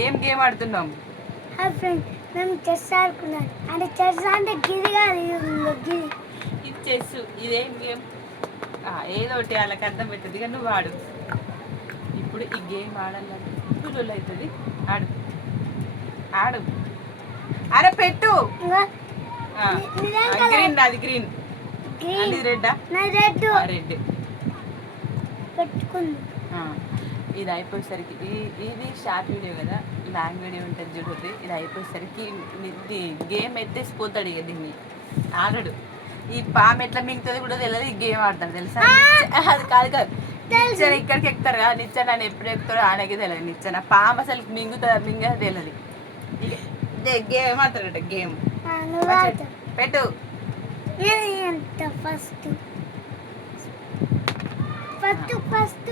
ఏం గేమ్ ఆడుతున్నాం? Hi friend, మేము చెస్ ఆడుకున్నాం. అంటే చెస్ అంటే గిరి కాదు, గిరి. ఇది చెస్. ఇదేం గేమ్? ఏదో ఒకటి వాళ్ళకి అర్థం పెట్టదు. ఇక నువ్వు ఆడు. ఇప్పుడు ఈ గేమ్ ఆడాలంటే ఇప్పుడు అవుతుంది. ఆడు ఆడు. అరే పెట్టు. గ్రీన్, అది గ్రీన్. అది రెడ్డా? రెడ్. రెడ్ పెట్టుకుంది. ఇది అయిపోయేసరికి ఇది షార్ట్ వీడియో కదా, లాంగ్ వీడియో ఉంటుంది చూడండి. ఇది అయిపోయేసరికి ఇది గేమ్ ఎత్తేసిపోతాడు. ఇక దీన్ని ఆడడు. ఈ పాము ఎట్లా మింగుతుంది కూడా తెలియదు. ఈ గేమ్ ఆడతాడు తెలుసా? అది కాదు కాదు, నిచ్చెన ఇక్కడికి ఎక్కుతారు కదా, నిచ్చెన నన్ను ఎప్పుడు ఎక్కుతాడో ఆయనకి తెలియదు. నిచ్చెన పాము అసలు మింగ తెలియదు. ఇక గేమ్ ఆడతాడట. గేమ్ పెట్టు. First first first